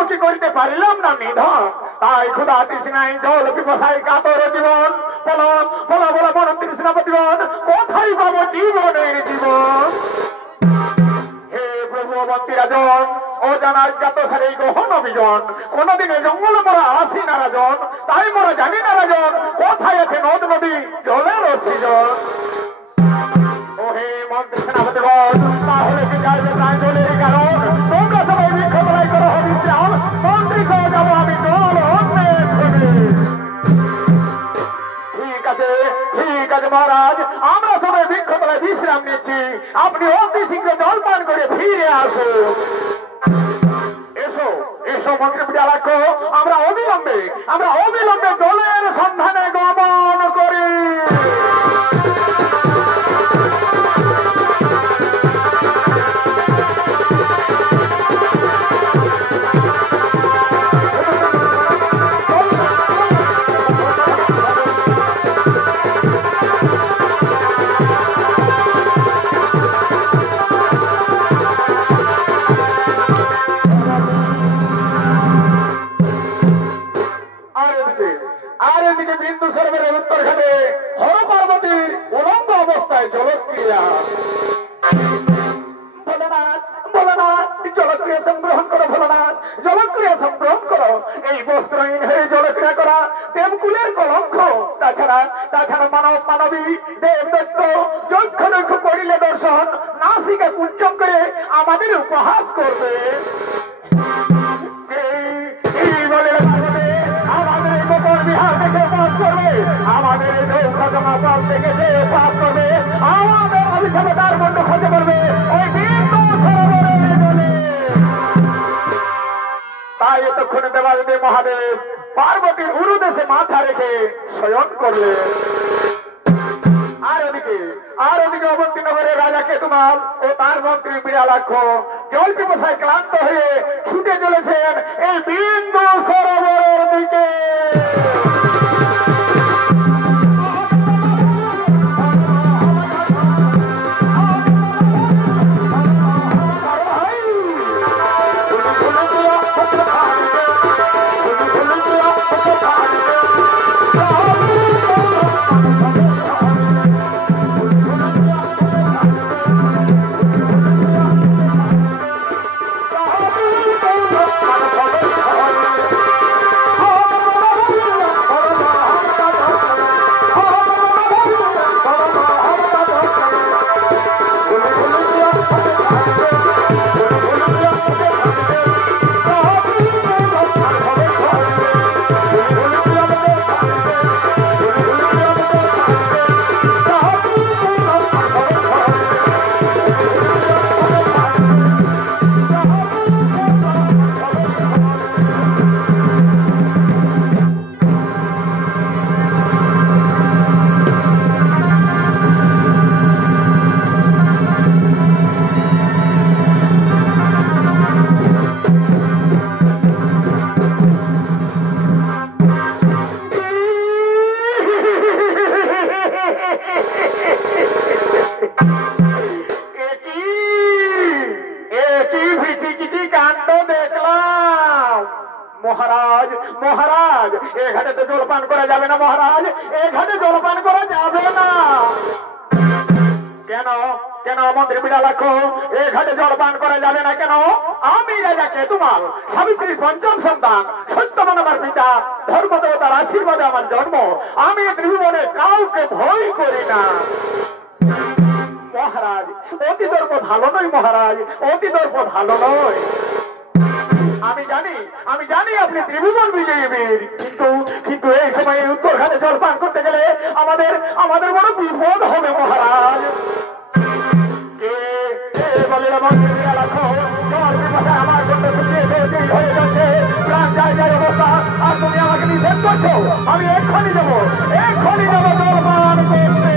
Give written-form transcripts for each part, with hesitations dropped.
মুখোমুখি করিতে পারিলাম না নিধন, তাই ক্ষুধা তৃষ্ণায় জল পিপাসায় কাতর জীবন, বলো বলো বলো মন তৃষ্ণা জীবন, কোথায় পাবো জীবনের জীবন? হে প্রভু অবন্তীরাজন, অজানার জ্ঞাত সারে গ্রহণ অভিযান, কোনদিনে জঙ্গল মোরা আসি না রাজন, তাই মোরা জানি না রাজন, কোথায় আছে নদ নদী জলের সৃজন? ও হে মন্ত্রী সেনাপতিগণ, তাহলে কি যাইবে তাই জলের কারণ? তোমরা সবাই বিক্ষোভলাই করো হবিশ্রাম, মন্ত্রী সহ যাবো আমি জল অন্বেষণে। ঠিক আছে মহারাজ, আমরা সবাই বিক্ষোভলাই বিশ্রাম নিচ্ছি, আপনি অতি শীঘ্র জল পান করে ফিরে আসুন। এসো এসো মন্ত্রী বিদ্যালক্ষ, আমরা অবিলম্বে জলের সন্ধানে গমন করি। আর এদিকে বিন্দু সরোবরের উত্তর ঘাটে হর পার্বতীর উলঙ্গ অবস্থায় জলক্রিয়া। ভোলানাথ ভোলানাথ, জলক্রিয়া সংগ্রহণ করো ভোলানাথ, জলক্রিয়া সংগ্রহণ করো। এই বস্ত্রহীন হয়ে জলক্রিয়া করা দেবকুলের কলঙ্ক। তাছাড়া মানব মানবী দেবদত্ত যক্ষ দক্ষ করিলে দর্শন, নাসিকা কুঞ্চম করে আমাদের উপহাস করবে। আমাদের গোপন বিহার থেকে পাস করবে, আমাদের জমা থেকে যে পাস করবে, আমাদের অভিষেকতার মন্ড খোঁজে করবে ওই বিন্দু সরোবরের জলে। তাই এতক্ষণে দেবাদেবী মহাদেব পার্বতীর উরুদেশে মাথা রেখে শয়ন করলে। আর ওদিকে অবন্তীনগরের রাজা কেতুমাল ও তার মন্ত্রী বিড়ালাক্ষ জল পিপাসায় ক্লান্ত হয়ে ছুটে চলেছেন এই বিন্দু সরোবরের দিকে। মহারাজ মহারাজ, এ ঘাটে তো জলপান করা যাবে না মহারাজ, এ ঘাটে জলপান করা যাবে না। কেন কেন মন্ত্রী বিড়ালাক্ষ, এ ঘাটে জলপান করা যাবে না কেন? আমি রাজা কেতুমাল, সাবিত্রীর পঞ্চম সন্তান, সত্যবান আমার পিতা, ধর্মদেবতার আশীর্বাদে আমার জন্ম, আমি ত্রিভুবনে কাউকে ভয় করি না। মহারাজ অতি দর্প ভালো নয় মহারাজ, অতি দর্প ভালো নয়। আমি জানি আপনি ত্রিভুবন বিজয়ী বীর, কিন্তু এই সময় উত্তর ঘাটে জলপান করতে গেলে আমাদের বড় বিপদ হবে মহারাজ। আমার হয়ে যাচ্ছে প্রাণ জায়গায় অবস্থা, আর তুমি আমাকে নিষেধ করছো। আমি এক্ষুনি যাবো জলপান করতে।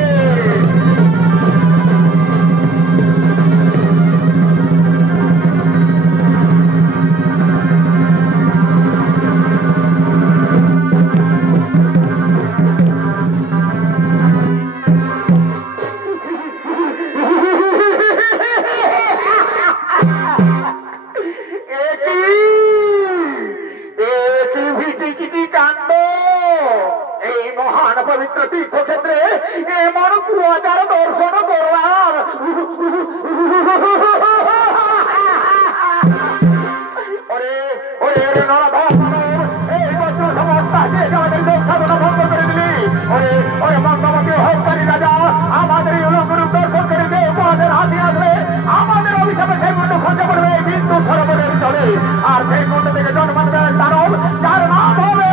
আর সেই কুণ্ড থেকে জন্ম নেবে দানব, যার নাম হবে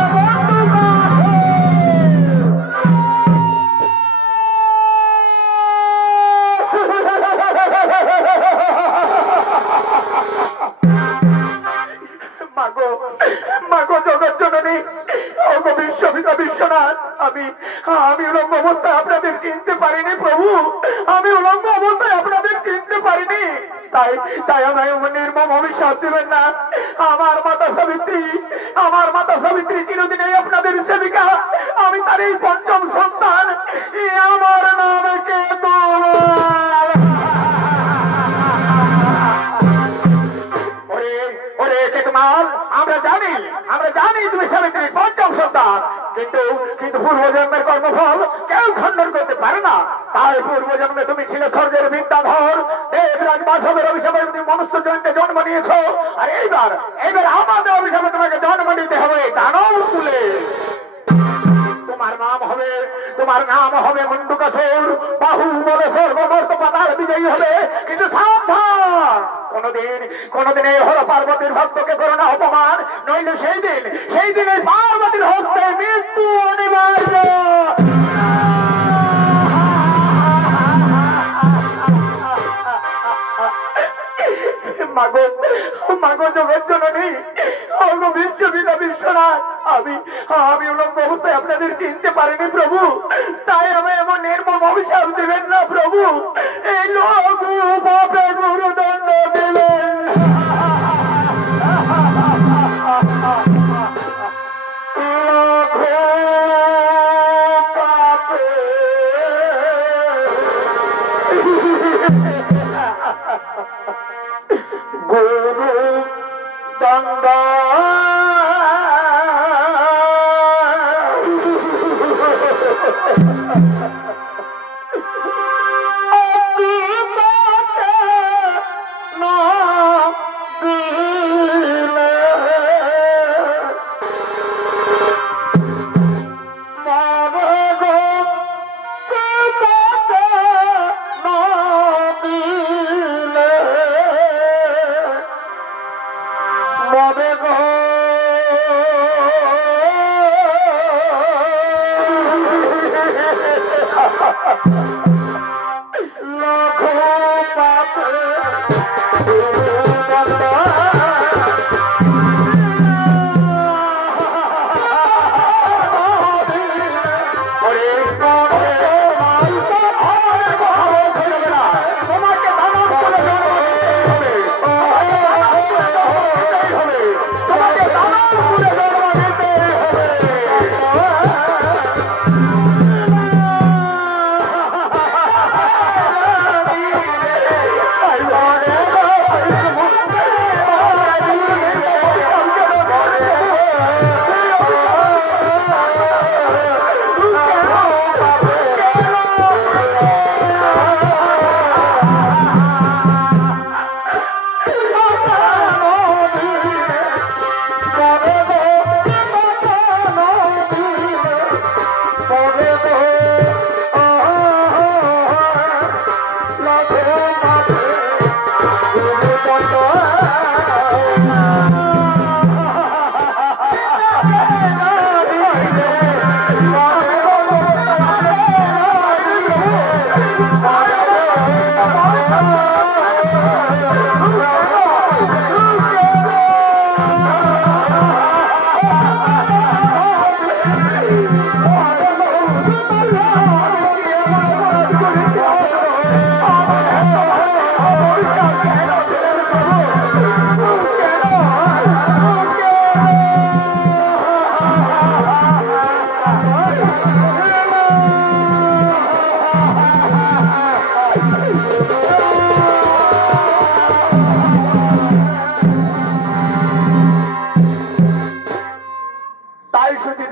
জগৎ জননী বিশ্বপিতা বিশ্বনাথ। আমি উলঙ্গ অবস্থায় আপনাদের চিনতে পারিনি প্রভু, আমি উলঙ্গ অবস্থায় আপনাদের চিনতে পারিনি। তাই আমায় নির্মম অভিশাপ দিবেন না। আমার মাতা সাবিত্রী চিরদিনই আপনাদের সেবিকা, আমি তার এই পঞ্চম সন্তান। আমার নাম কেতুমাল। ওরে কেতুমাল, আমরা জানি তুমি সাবিত্রীর পঞ্চম সন্তান, কিন্তু পূর্বজন্মের কর্মফল কেউ খণ্ডন করতে পারে না। তাই পূর্বজন্মে তুমি ছিলে স্বর্গের বিদ্যাধর, দেবরাজ বাসবের অভিশাপে তুমি মনুষ্য জয়ন্তে জন্ম নিয়েছো। আর এইবার আমাদের অভিশাপে তোমাকে জন্ম নিতে হবে দানব কুলে। তোমার নাম হবে মুন্ডুকাসুর, বাহু বলে সর্বমর্ত পাতাল বিজয়ী হবে। কিন্তু সাবধান, কোনদিন এই হলো পার্বতীর ভক্তকে করো না অপমান, নইলে সেই দিন এই পার্বতীর হস্তে মৃত্যু অনিবার্য। মাগো জগৎ জননী, বিশ্বপিতা বিশ্বনাথ, আমি উলঙ্গ অবস্থায় আপনাদের চিনতে পারিনি প্রভু। তাই আমি এমন নির্মম অভিশাপ দিবেন না প্রভু। এই লঘু পাপে গুরুদণ্ড দিলেন। গুরু দণ্ড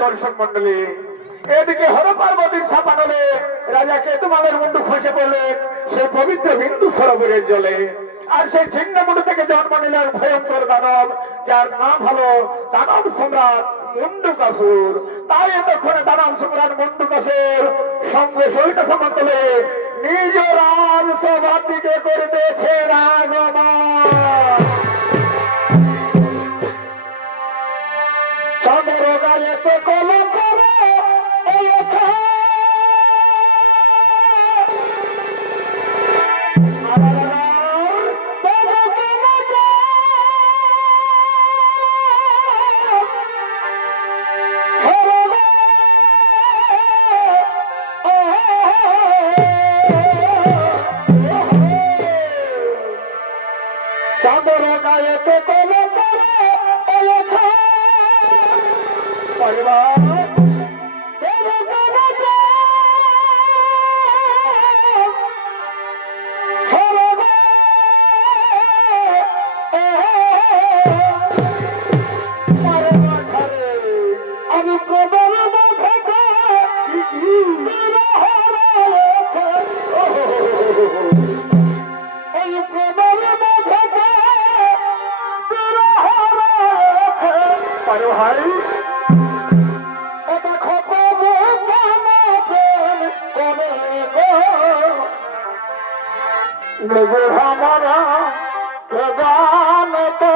দর্শক মন্ডলী, এদিকে হর পার্বতীর ছাপানলে রাজা কেতুমালের মুন্ডু খসে পড়লে সেই পবিত্র বিন্দু সরোবরের জলে। আর সেই ছিন্ন মুন্ডু থেকে জন্ম নিলেন ভয়ঙ্কর দানব, যার নাম হলো দানব সম্রাট মুন্ডুকাসুর। তাই এতক্ষণে দানব সম্রাট মুন্ডুকাসুর সঙ্গে সহিত সমতলে নিজ রাজসভার দিকে করিতেছে আগমন। একে কোলে করে এলেছে পরিবার আমি প্রবল থেকে এই প্রবল থেকে ভাই ও দেখো প্রভু কেন প্রেম করে গো हमारा प्रदान तो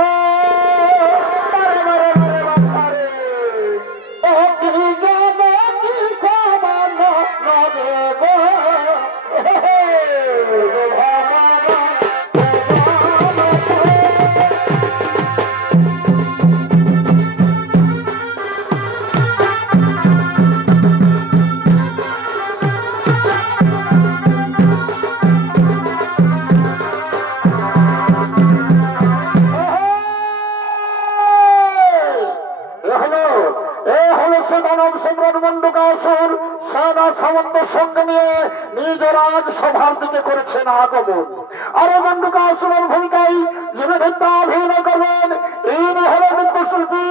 দানব সম্রাট মণ্ডকাসুর সেনা সামন্ত সঙ্গে নিয়ে নিজ রাজসভার দিকে করেছেন আগমন। আর মণ্ডকাসুরের ভূমিকায় যিনি নৃত্যাভিনয় করবেন ইনি হলেন নৃত্যশিল্পী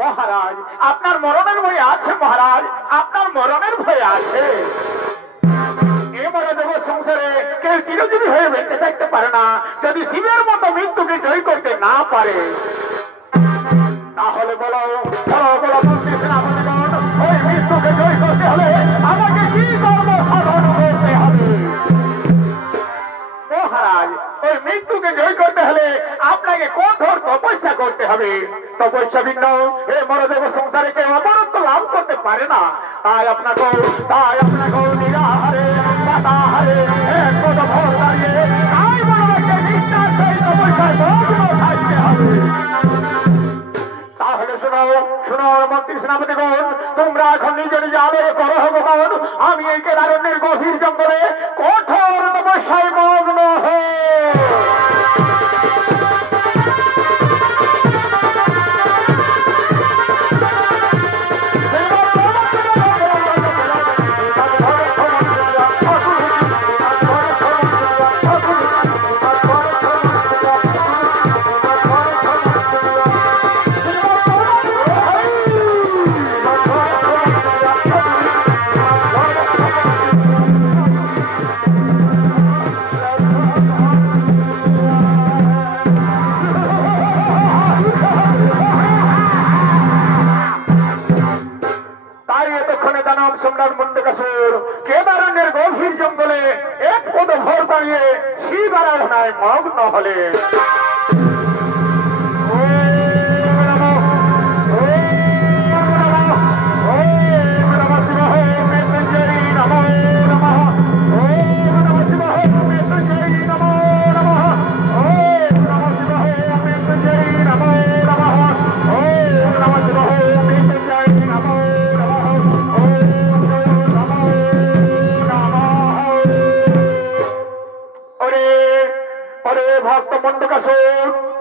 মহারাজ আপনার মরণের ভয় আছে, মহারাজ আপনার মরণের ভয় আছে। এবারে দেব সংসারে কেউ চিরজীবী হয়ে বেঁচে থাকতে পারে না যদি শিবের মতো মৃত্যুকে জয় করতে না পারে। তাহলে বলো বলো বলো মন্ত্রী সেনাপতিগণ, ওই মৃত্যুকে জয় করতে হলে আমাকে কি কর্ম সাধন করতে হবে? মহারাজ ওই মৃত্যুকে জয় করতে হলে আপনাকে কঠোর তপস্যা করতে হবে। তপস্যা ভিন্ন এ মরদেব সংসারে কেউ অমরত্ব লাভ করতে পারে না। তাই আপনাকেও নিরাহারে পাতাহারে এক কত ভোর দাঁড়িয়ে তাই মনোকে নিষ্ঠার সেই তপস্যায় মগ্ন থাকতে হবে। তাহলে শোনো শোনো মন্ত্রী সেনাপতিগণ, তোমরা এখন নিজ নিজ আলোয় করো ভগবান। আমি এই কেদারণ্যের গভীর জঙ্গলে কঠোর তপস্যায় মগ্ন হয়ে কেদারণ্যের গভীর জঙ্গলে এক পদ ভর দাঁড়িয়ে শিব আরাধনায় মগ্ন হলেন।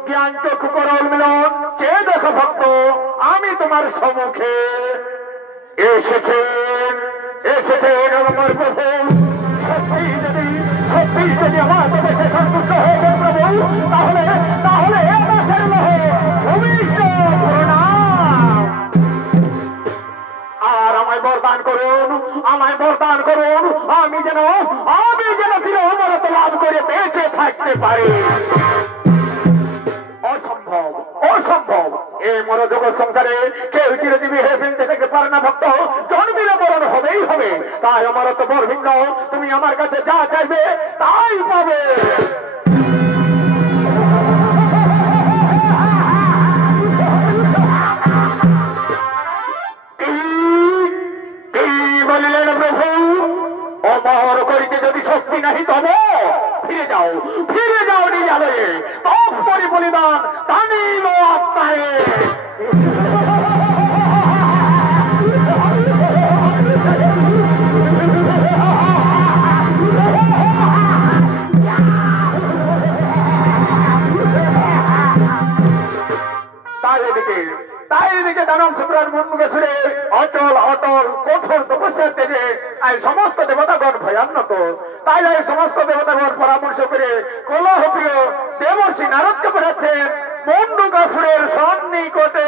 জ্ঞান চক্ষু করল মিলন কে দেখো ভক্ত, আমি তোমার সম্মুখে এসেছেন আমার প্রভু। সত্যি যদি আমার তপস্যা সন্তুষ্ট হয়ে যায় প্রভু, তাহলে তাহলে আর আমায় বরদান করুন, আমি যেন চির অমরত্ব লাভ করে বেঁচে থাকতে পারি। অসম্ভব অসম্ভব, এই মরজগৎ সংসারে কেউ চিরজীবী হয়ে ফেলতে থেকে পারে না ভক্ত, জন্মিলে মরণ হবেই হবে। তাই অমরত্ব বর ভিন্ন, তুমি আমার কাছে যা চাইবে তাই পাবে। বলিলেন প্রভু অমর করিতে যদি শক্তি নাহি তব ফিরে যাও নিজালয়ে তপ করি বলিদান তানিব আত্মায় তাই এদিকে দানব সম্রাট মুন্ডুকে শুনে অটল অটল কঠোর তপস্যার তেজে সমস্ত দেবতাগণ ভয়ান্বিত। তাই এই সমস্ত দেবতাগণ পরামর্শ করে কলহপ্রিয় দেবর্ষি নারদকে পাঠাচ্ছেন মুন্ডুকাসুরের সন্নিকটে।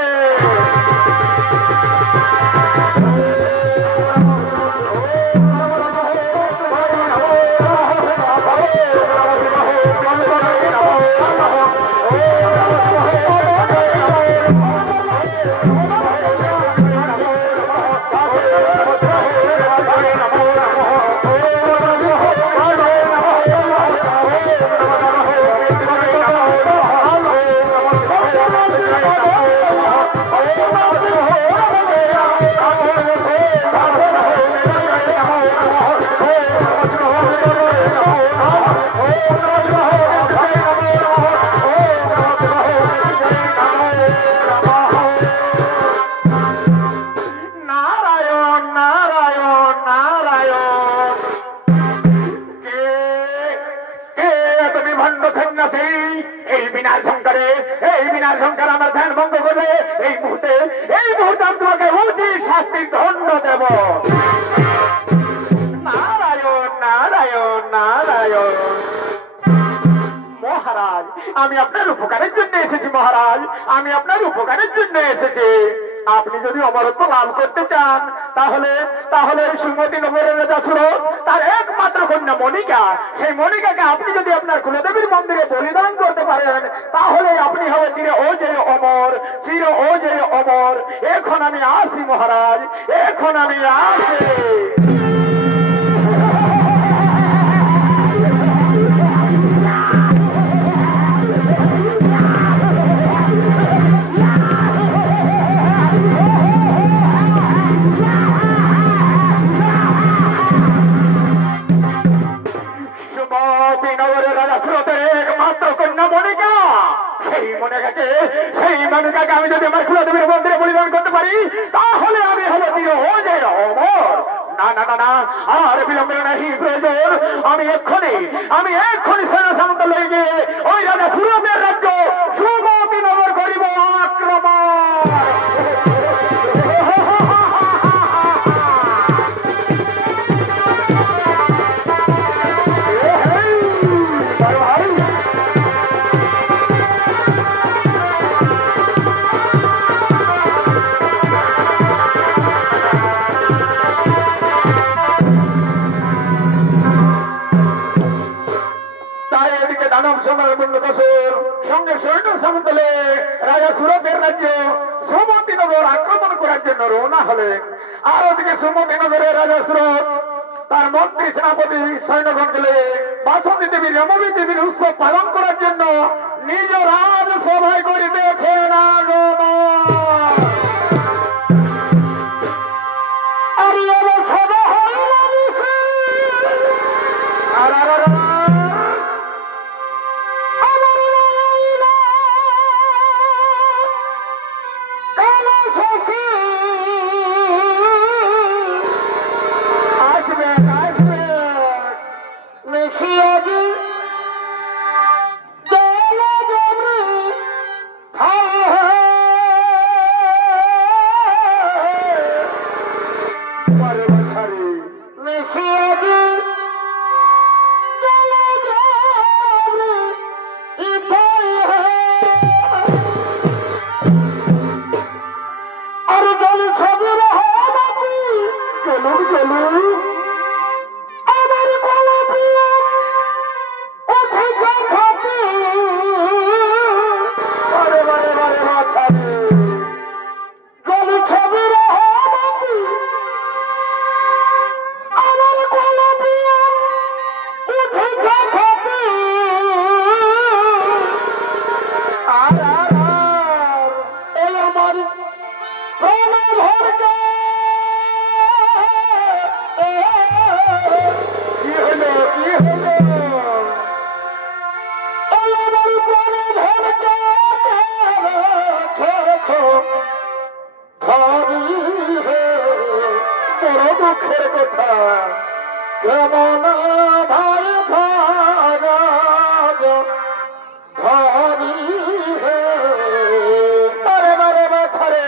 মহারাজ আমি আপনার উপকারের জন্য এসেছি। মহারাজ আমি আপনার উপকারের জন্য এসেছি। আপনি যদি অমরত্ব লাভ করতে চান তাহলে সুমতি নগরের রাজা সুরত তার একমাত্র কন্যা মনিকা, সেই মনিকাকে আপনি যদি আপনার কুলদেবীর মন্দিরে বলিদান করতে পারেন তাহলে আপনি হবে চির অজেয় অমর, চির অজেয় অমর। এখন আমি আসি মহারাজ, এখন আমি আসি। সেই মনিকাকে আমি যদি আমার কুলদেবীর মন্দিরে বলিদান করতে পারি তাহলে আমি হবো চির অজেয় অমর। না না না না, আর বিলম্বের নাহি প্রয়োজন। আমি এক্ষুনি সেনা সামন্ত লয়ে গিয়ে ওই রাজা সুরতের রাজ্য সুমতি নগর করিব আক্রমণ। সঙ্গে সৈন্য সামন্তলে রাজা সুরতের রাজ্য সুমতি নগর আক্রমণ করার জন্য রওনা হলেন। আর ওদিকে সুমতি নগরের রাজা সুরত তার মন্ত্রী সেনাপতি সৈন্যগণ গেলে বাসন্তী দেবী রমবী দেবীর উৎসব পালন করার জন্য নিজ রাজসভায় করিতেছেন আগমন। আমার বড় দুঃখের কথা কেমন ভাই ধরি হে আরে মারে বাছারে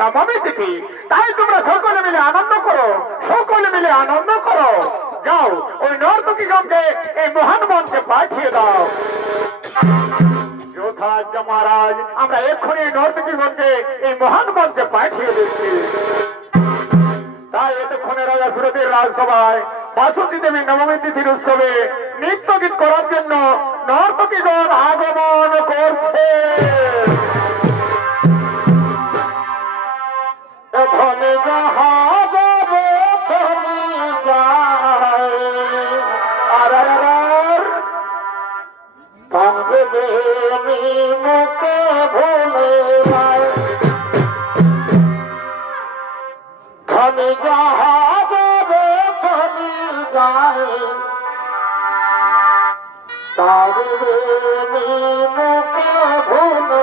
নবমী তিথি, তাই তোমরা সকলে মিলে আনন্দ করো, সকলে মিলে আনন্দ করো। যাও ওই নর্তকীগণকে এই মহান মঞ্চে পাঠিয়ে দাও। যথাজ্ঞা মহারাজ, আমরা এক্ষুনি নর্তকীগণকে এই মহান মঞ্চে পাঠিয়ে দিচ্ছি। তাই এতক্ষণে রাজা সুরতের রাজসভায় বাসন্তী দেবী নবমী তিথির উৎসবে নৃত্য গীত করার জন্য নর্তকীগণ আগমন করছে। মুখে ভুলে ধনী যাহাবে ধনী যায় তার মুখে ভুলে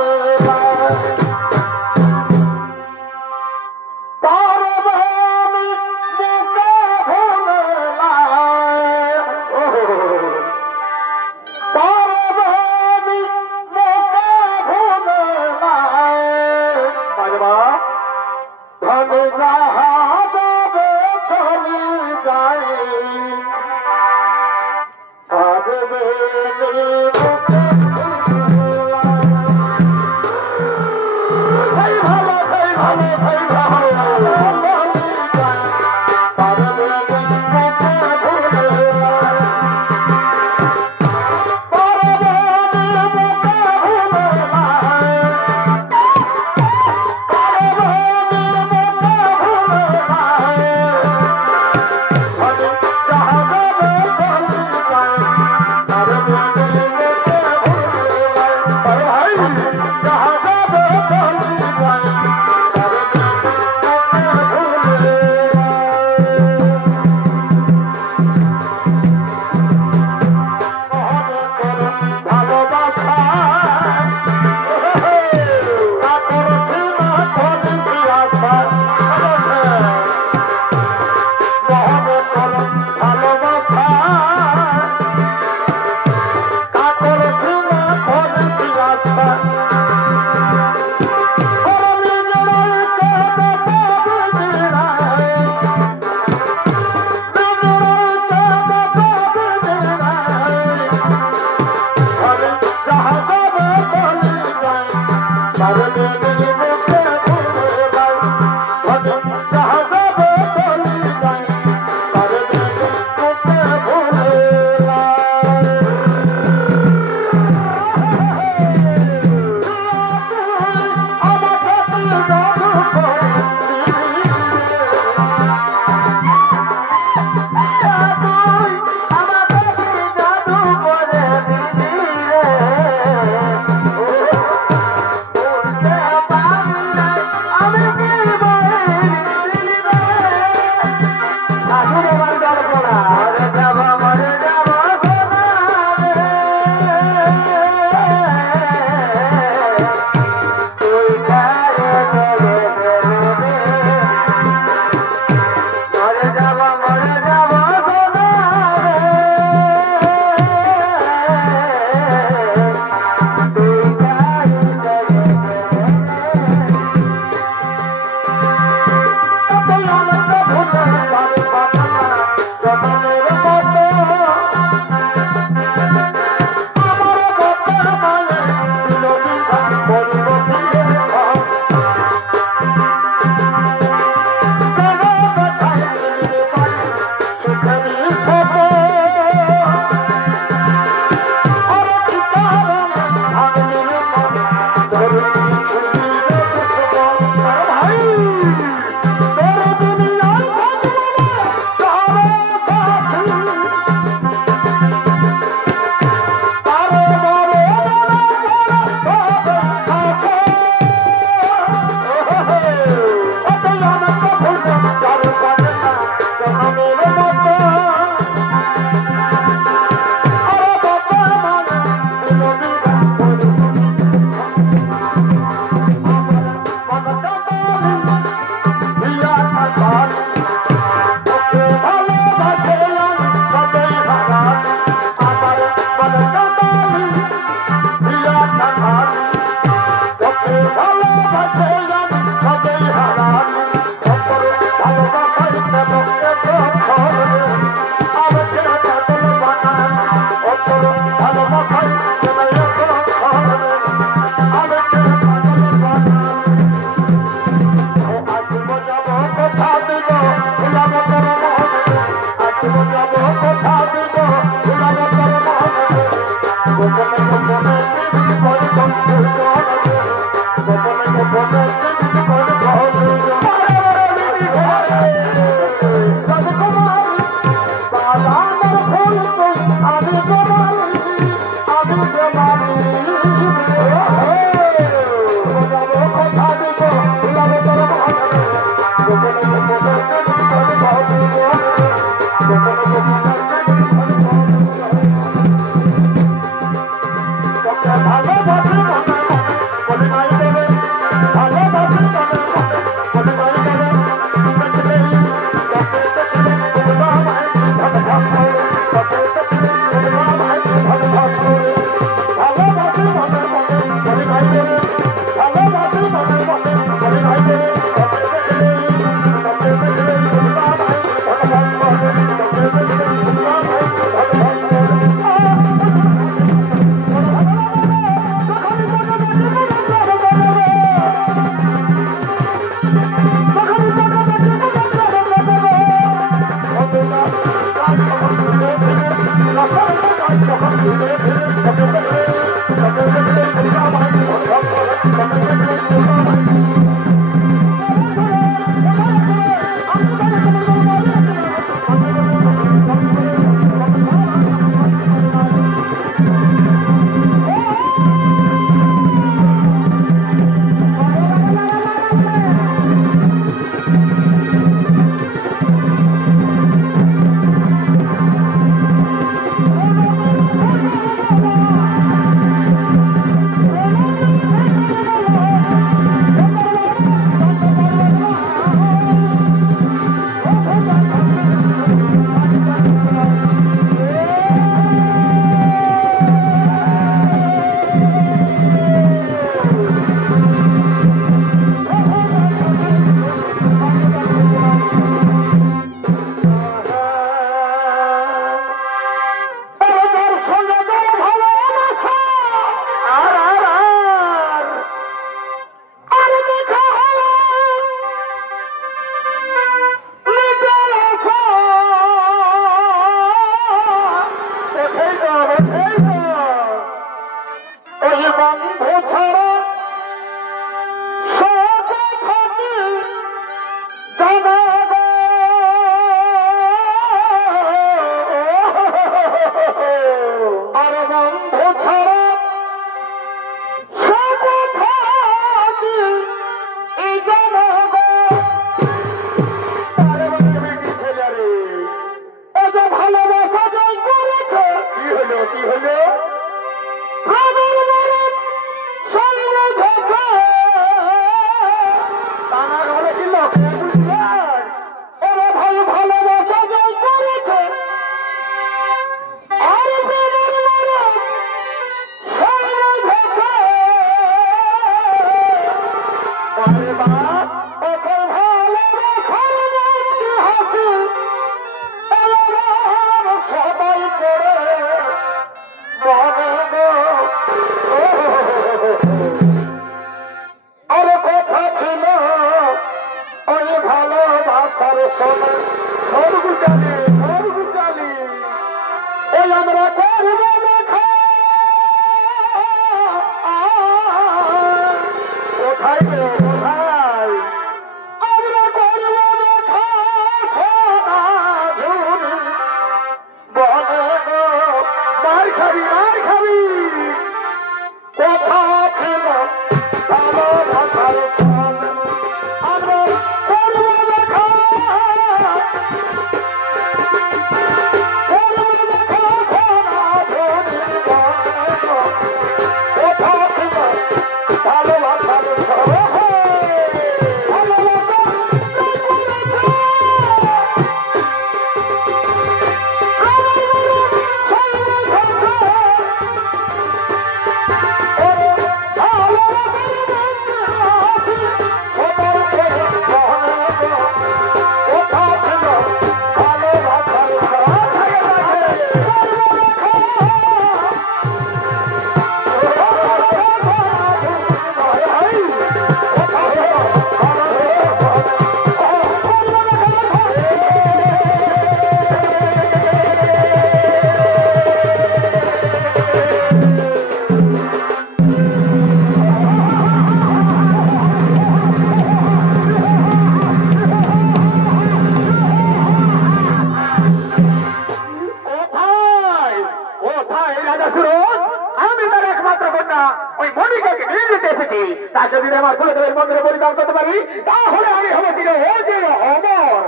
আমি তার একমাত্র কন্যা ওই মনিকাকে নিয়ে যেতে এসেছি। তাকে যদি আমার কুলদেবের মন্দিরে পরিচালনা করতে পারি তাহলে আমি হবো চির অজেয় অমর।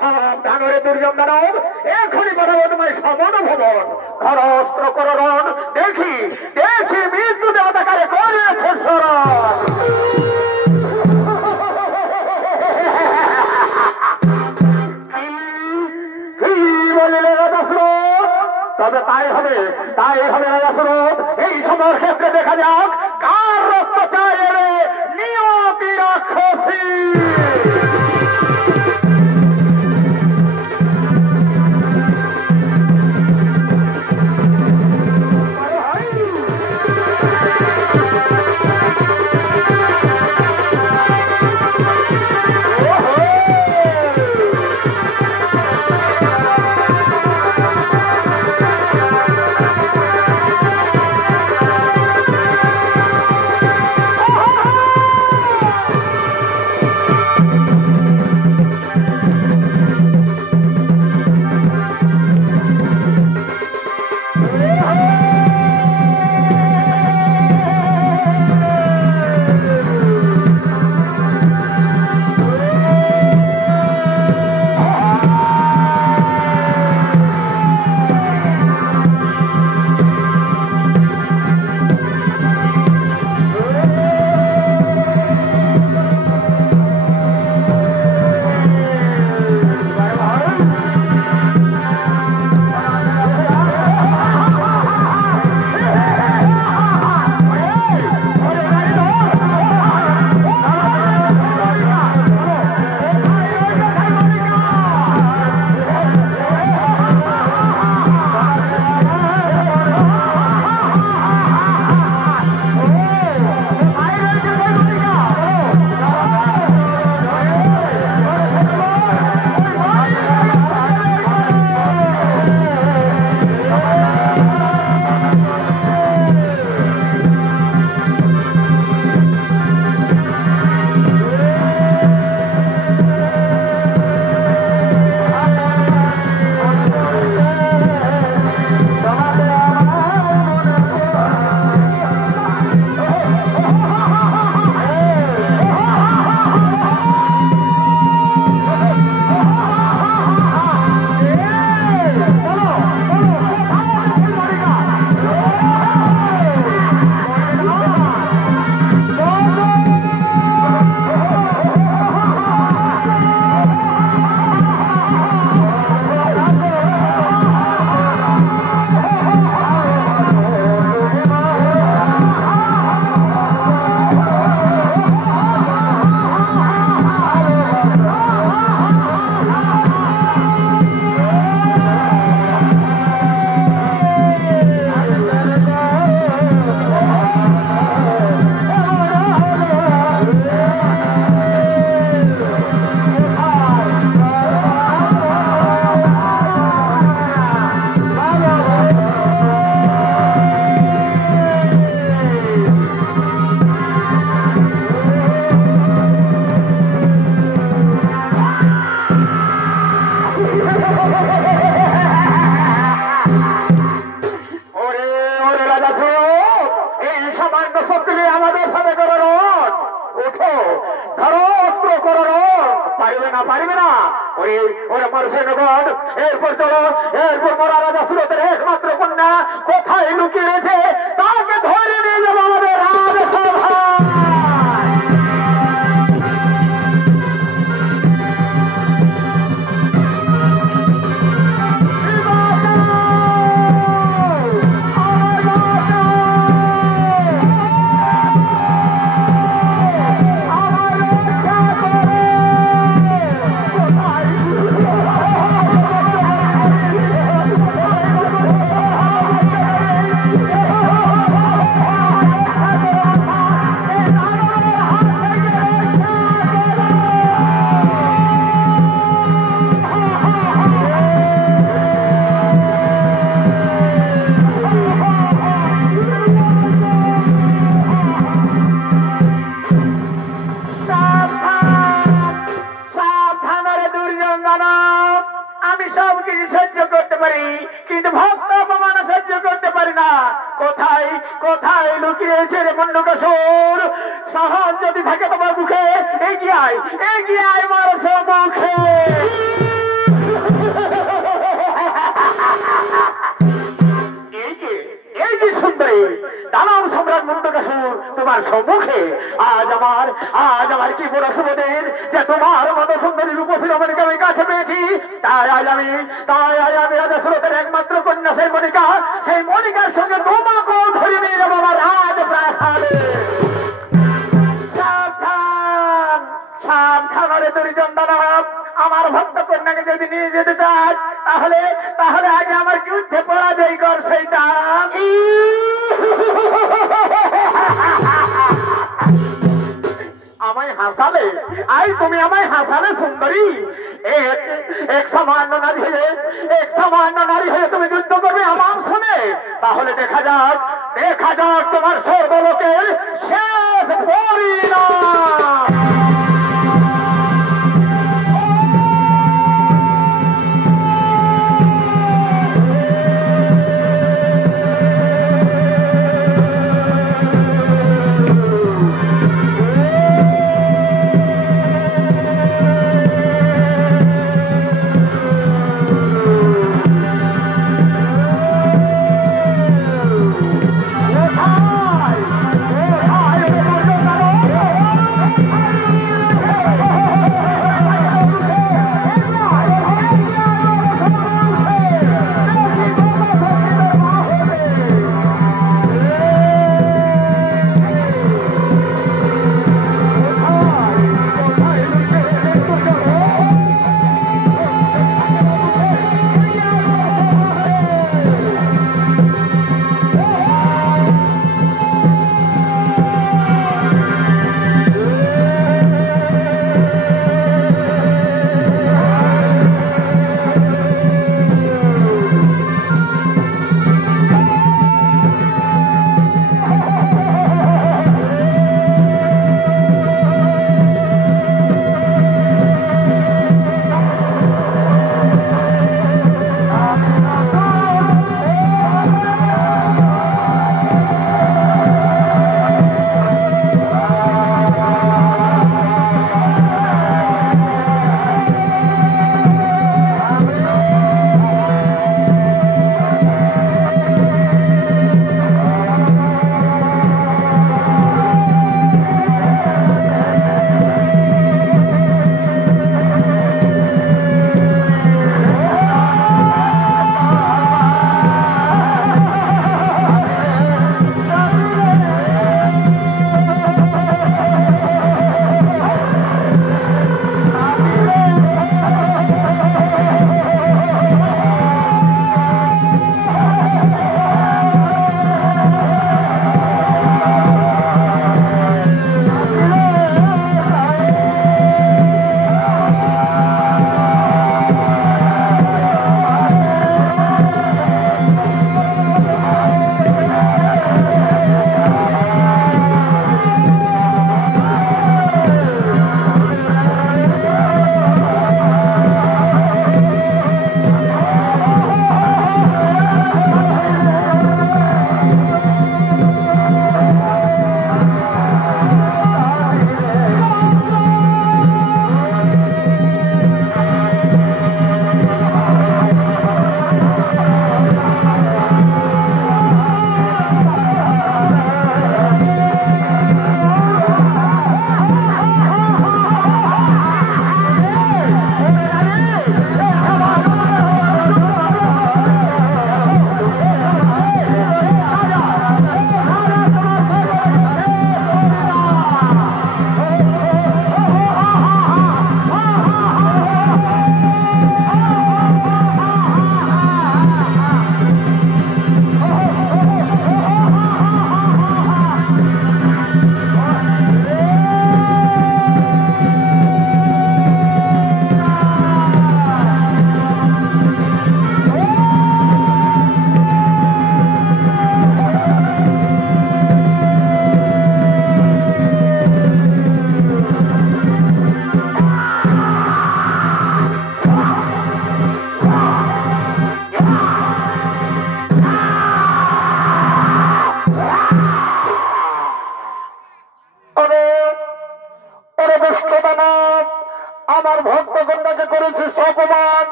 সাবধান হয়ে দুর্গম দানব, এখনই পাঠাবো তোমায় সমন ভবন। ঘর অস্ত্র করণ দেখি দেখি মৃত্যু দেবতা কারে করেছে স্মরণ। তবে তাই হবে রাজাসুরত। এই সময়ের ক্ষেত্রে দেখা যাক কার রক্ত চায় রে নিয়তি রাক্ষসী। এরপর চলো, এরপর মোরা রাজাসুরতের একমাত্র কন্যা কোথায় লুকিয়ে রয়েছে তাকে ধরে নিয়ে যাবো আমাদের রাজসভা। লুকিয়েছে রে মন্ডকাসুর। সাহস যদি থাকে তোমার মুখে, এগিয়ে আয় মার সম্মুখে। এই যে সুন্দরী দানব সম্রাট মন্ডকাসুর তোমার সম্মুখে। আজ আমার কি বড় শুভদিন যে তোমার মতো সুন্দরী রূপসী রমণীকে আমি কাছে পেয়েছি। তাই আজ আমি রাজা সুরতের একমাত্র কন্যা সেই মণিকার সঙ্গে তোমাকেও ধরে নিয়ে যাবো আমার রাজ প্রাসাদে। সাবধান সাবধান রে দুর্জন দানব, আমার ভক্ত কন্যাকে যদি নিয়ে যেতে চাস তাহলে আগে আমার যুদ্ধে পরাজয় কর। সেইটা আমায় হাসালে, তুমি আমায় হাসালে সুন্দরী। এক সামান্য নারী হয়ে তুমি যুদ্ধ করবে আমার শুনে। তাহলে দেখা যাক তোমার সর্বলোকের শেষ পরিণাম।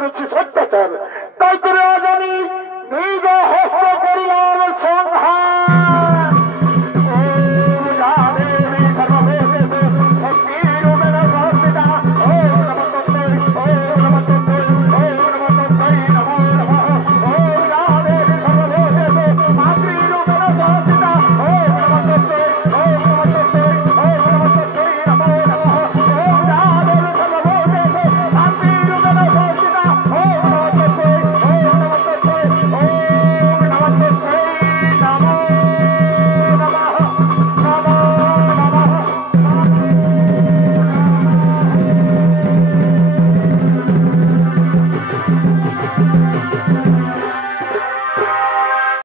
করেছি সত্যাচার, তাই করে আজ আমি নিজ হস্ত করিলাম সংহার।